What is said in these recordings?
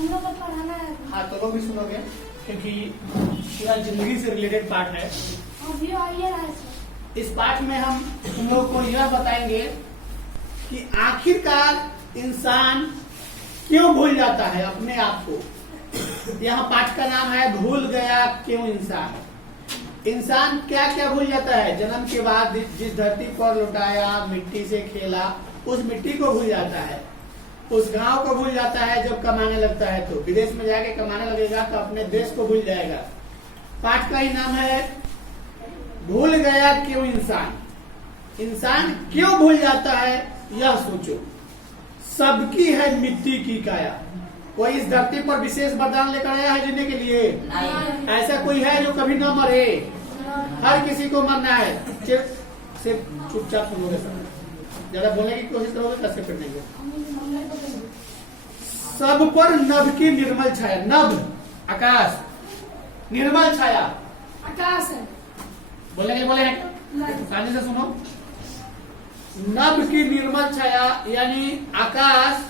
हम लोग को पढ़ाना है। हाँ तो लोग भी सुनोगे क्योंकि पूरा जिंदगी से रिलेटेड पार्ट है। अभी आइए रहा है। इस पाठ में हम तुम लोग को यह बताएंगे कि आखिरकार इंसान क्यों भूल जाता है अपने आप को। यहाँ पाठ का नाम है भूल गया क्यों इंसान। इंसान क्या क्या भूल जाता है। जन्म के बाद जिस धरती पर लौटाया, मिट्टी से खेला, उस मिट्टी को भूल जाता है। उस गांव को भूल जाता है। जब कमाने लगता है तो विदेश में जाके कमाने लगेगा तो अपने देश को भूल जाएगा। पाठ का ही नाम है भूल गया क्यों इंसान। इंसान क्यों भूल जाता है यह सोचो। सबकी है मिट्टी की काया। कोई इस धरती पर विशेष वरदान लेकर आया है जीने के लिए? नहीं। ऐसा कोई है जो कभी न मरे? हर किसी को मरना है। सिर्फ चुपचाप सुनोगे सब। ज्यादा बोलने की कोशिश करोगे कैसे फिर नहीं। सब पर नभ की निर्मल छाया। नभ आकाश, निर्मल छाया आकाश है। बोलेंगे बोले हैं शांति से सुनो। नभ की निर्मल छाया यानी आकाश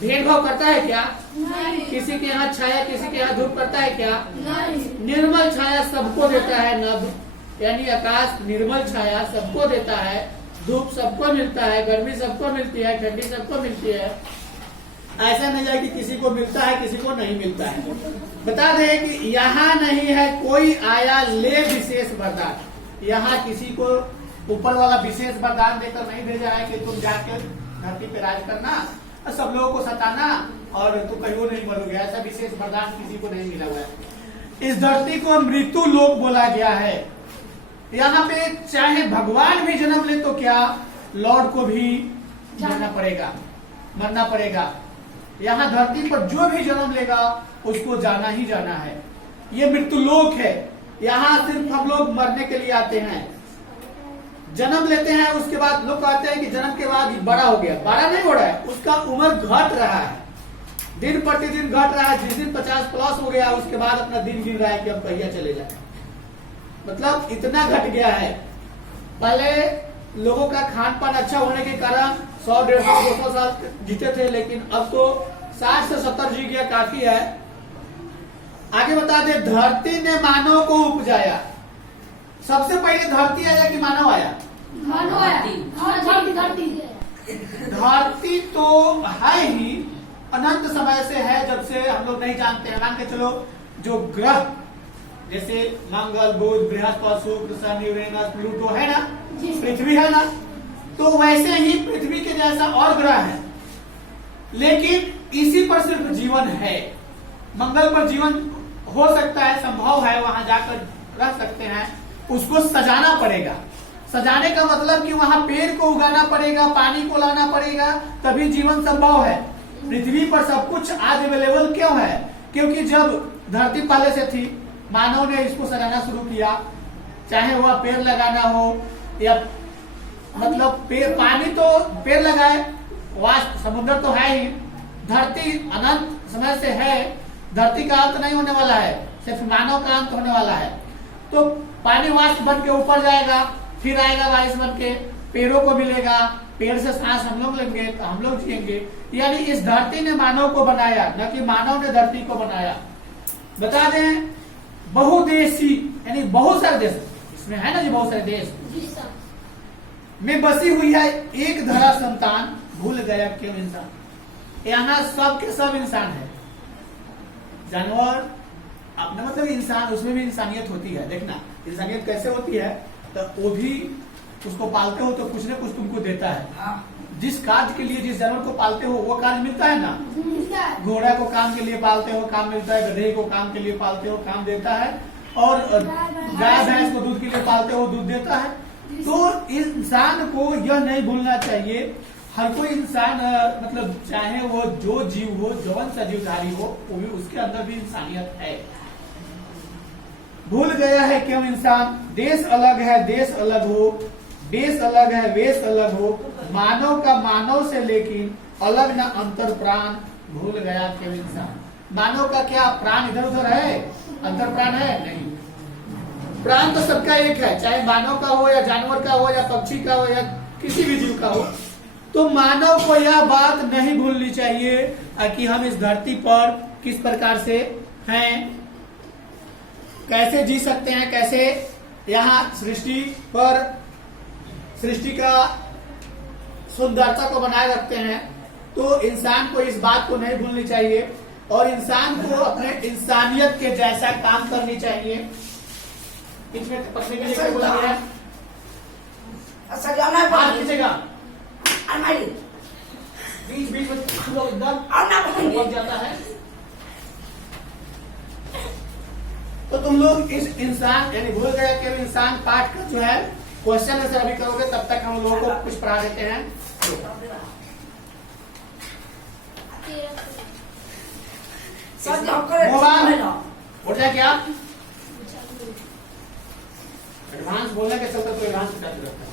भेदभाव करता है क्या? नहीं। किसी के यहाँ छाया किसी के यहाँ धूप करता है क्या? नहीं। निर्मल छाया सबको देता है। नभ यानी आकाश निर्मल छाया सबको देता है। धूप सबको मिलता है, गर्मी सबको मिलती है, ठंडी सबको मिलती है। ऐसा नहीं है कि किसी को मिलता है किसी को नहीं मिलता है। बता दें कि यहाँ नहीं है कोई आया ले विशेष वरदान। यहाँ किसी को ऊपर वाला विशेष वरदान देकर नहीं भेजा है कि तुम जाकर धरती पे राज करना और सब लोगों को सताना और तुम कहीं नहीं मरोगे। ऐसा विशेष वरदान किसी को नहीं मिला हुआ है। इस धरती को मृत्यु लोक बोला गया है। यहाँ पे चाहे भगवान भी जन्म ले तो क्या, लॉर्ड को भी जाना पड़ेगा, मरना पड़ेगा। यहाँ धरती पर जो भी जन्म लेगा उसको जाना ही जाना है। ये मृत्यु लोक है। यहाँ सिर्फ हम लोग मरने के लिए आते हैं, जन्म लेते हैं। उसके बाद लोग कहते हैं कि जन्म के बाद बड़ा हो गया। बड़ा नहीं हो रहा है, उसका उम्र घट रहा है, दिन प्रतिदिन घट रहा है। जिस दिन 50 प्लस हो गया उसके बाद अपना दिन गिन रहा है कि अब कहिया चले जाए। मतलब इतना घट गया है। पहले लोगों का खान पान अच्छा होने के कारण 100, 150, 200 साल जीते थे, लेकिन अब तो 60 से 70 जी गया काफी है। आगे बता दे, धरती ने मानव को उपजाया। सबसे पहले धरती आया कि मानव आया? मानव आया। धरती तो है ही, अनंत समय से है, जब से हम लोग नहीं जानते हैं। मान के चलो जो ग्रह जैसे मंगल, बुध, बृहस्पति, शुक्र, शनि, यूरेनस, प्लूटो है ना, पृथ्वी है ना, तो वैसे ही पृथ्वी के जैसा और ग्रह है, लेकिन इसी पर सिर्फ जीवन है। मंगल पर जीवन हो सकता है, संभव है, वहां जाकर रह सकते हैं। उसको सजाना पड़ेगा। सजाने का मतलब कि वहां पेड़ को उगाना पड़ेगा, पानी को लाना पड़ेगा, तभी जीवन संभव है। पृथ्वी पर सब कुछ आज अवेलेबल क्यों है? क्योंकि जब धरती पहले से थी, मानव ने इसको सजाना शुरू किया। चाहे वह पेड़ लगाना हो या मतलब पेड़, पानी तो पेड़ लगाए, वाष्प समुद्र तो है ही, धरती अनंत समय से है, धरती का अंत नहीं होने वाला है, सिर्फ मानव का अंत होने वाला है। तो पानी वाष्प बन के ऊपर जाएगा, फिर आएगा बारिश बन के, पेड़ों को मिलेगा, पेड़ से सांस हम लोग लेंगे तो हम लोग जिएंगे। यानी इस धरती ने मानव को बनाया, न कि मानव ने धरती को बनाया। बता दें बहुदेशी यानी बहुत सारे देश, इसमें है ना जी बहुत सारे देश में बसी हुई है एक धरा संतान। भूल गया क्यों इंसान। यहाँ सब के सब इंसान है। जानवर अपना मतलब इंसान, उसमें भी इंसानियत होती है। देखना इंसानियत कैसे होती है, तो वो भी उसको पालते हो तो कुछ न कुछ तुमको देता है। जिस कार्य के लिए जिस जानवर को पालते हो वो कार्य मिलता है ना। घोड़ा को काम के लिए पालते हो, काम मिलता है। गधे को काम के लिए पालते हो, काम देता है। और गाय भैंस को दूध के लिए पालते हो, दूध देता है। तो इंसान को यह नहीं भूलना चाहिए। हर कोई इंसान मतलब चाहे वो जो जीव हो, जौन सा जीवधारी हो, वो भी उसके अंदर भी इंसानियत है। भूल गया है क्यों इंसान। देश अलग है देश अलग हो, देश अलग है वेश अलग हो, मानव का मानव से लेकिन अलग न अंतर प्राण। भूल गया क्यों इंसान। मानव का क्या प्राण इधर उधर है, अंतर प्राण है? नहीं, प्राण तो सबका एक है, चाहे मानव का हो या जानवर का हो या पक्षी का हो या किसी भी जीव का हो। तो मानव को यह बात नहीं भूलनी चाहिए कि हम इस धरती पर किस प्रकार से हैं, कैसे जी सकते हैं, कैसे यहाँ सृष्टि पर सृष्टि का सुंदरता को बनाए रखते हैं। तो इंसान को इस बात को नहीं भूलनी चाहिए और इंसान को अपने इंसानियत के जैसा काम करनी चाहिए। इसमें पकड़ने के लिए क्या बोला गया है? हाथ खींचेगा, बीच बीच में लोग एकदम पक जाता है। तो तुम लोग इस इंसान यानी भूल गए कि इंसान पाठ का जो है क्वेश्चन आंसर अभी करोगे, तब तक हम लोगों को कुछ पढ़ा देते हैं। मोबाइल उठ जाए क्या? एडवांस बोलने के चलते तो एडवांस क्या करता है?